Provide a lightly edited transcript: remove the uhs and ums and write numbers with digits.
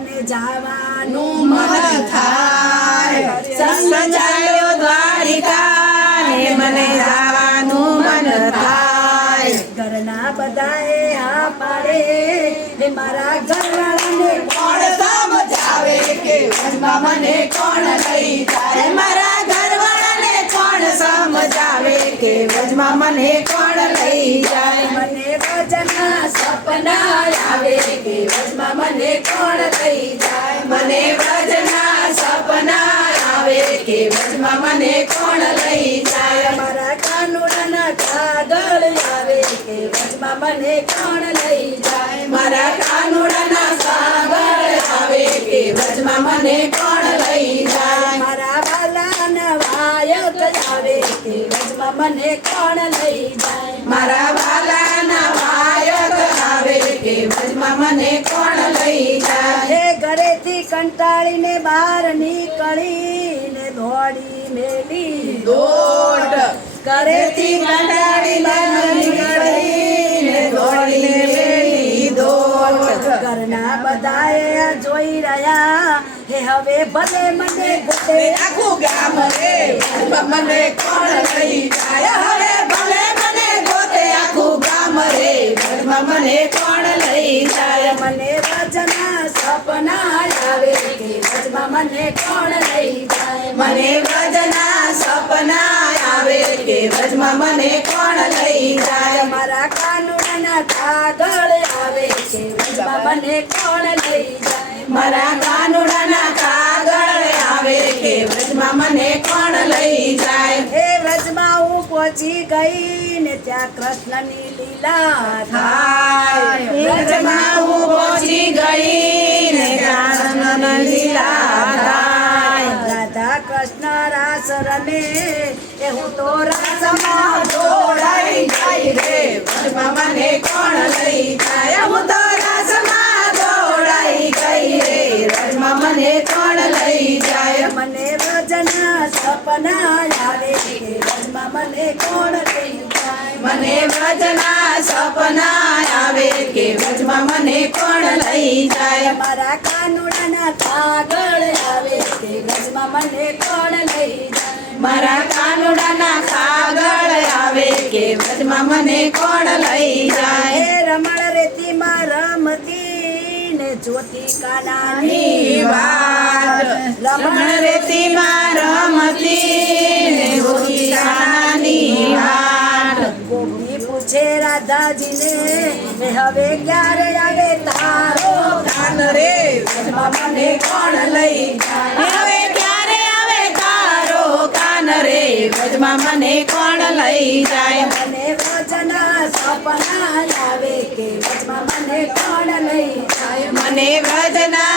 મને જવાનું મન થાય સંગ ચાલ્યો દ્વારિકા ને મને જવાનું મન થાય ઘરના બધાએ હા પાડે ને મારા ઘરવાળાને કોણ સમજાવે કે વનમાં મને કોણ લઈ જાય મારા ઘરવાળાને કોણ સમજાવે કે વનમાં મને કોણ લઈ જાય મને વજના સપના આવે કે વજમાં મને કોણ લઈ જાય મને વજના સપના આવે કે વનમાં મને કોણ લઈ જાય મારા કાનુડાના કાગળ આવે કે વજમાં મને કોણ લઈ જાય મારા કાનુડાના કાગળ આવે કે વચમાં મને કોણ લઈ જાય મારા વાલાના વાયક આવે કે વજમાં મને કોણ લઈ જાય મારા વાલાના વાયક આવે કે વચમાં મને કોણ લઈ જાય હે ઘરેથી કંટાળીને બહાર નીકળીને દોડી મેલી દોડ ઘરેથી કંટાળી બહાર નીકળીને દોડીને મેલી દોડ ઘરના બધાએ જોઈ રહ્યા હે હવે ભલે મને ગોતે આખું ગામ રે વચમાં મને કોણ લઈ જાય હવે ભલે મને ગોતે આખું ગામ રે વચમાં મને કોણ લઈ જાય મને વજના સપના આવે કે વજમાં મને કોણ લઈ જાય મને વજના સપના આવે કે વચમાં મને કોણ લઈ જાય મારા કાનુડાના કાગળ આવે કે વજમાં મને કોણ લઈ જાય મારા કાનુડાના કાગળ આવે કે વચમાં મને કોણ લઈ જાય હે વ્રજમાં હું પહોંચી ગઈ ને ત્યાં કૃષ્ણની લીલા થાય વચમાં હું પહોંચી ગઈ ને કૃષ્ણની લીલા થાય રાધા કૃષ્ણ રાસ રમે એ હું તો રાસમાં દોડાઈ જાય રે વચમાં મને કોણ લઈ જાય હું તો રાસમાં દોડાઈ ગઈ રે વચમાં મને કોણ લઈ જાય મને વજના સપના આવે કે વજમાં મને કોણ લઈ જાય મને વચના સપના આવે કે વચમાં મને કોણ લઈ જાય મારા કાનુડાના કાગળ આવે કે વજમાં મને કોણ લઈ જાય મારા કાનુડાના કાગળ આવે કે વચમાં મને કોણ લઈ જાય હે રમણ રેતીમાં રમતી ને જ્યોતિ કાનાની ની વાત રમણ રેતીમાં રમતી ને ગોપીકાની વાત ગોપી પૂછે રાધાજીને હે હવે ક્યારે આવે તારો કાન રે વચમાં મને કોણ લઈ જાય હવે ક્યારે આવે તારો કાન રે વચમાં મને કોણ લઈ જાય મને વજના સપના આવે કે વચમાં મને કોણ લઈ જાય મને વજના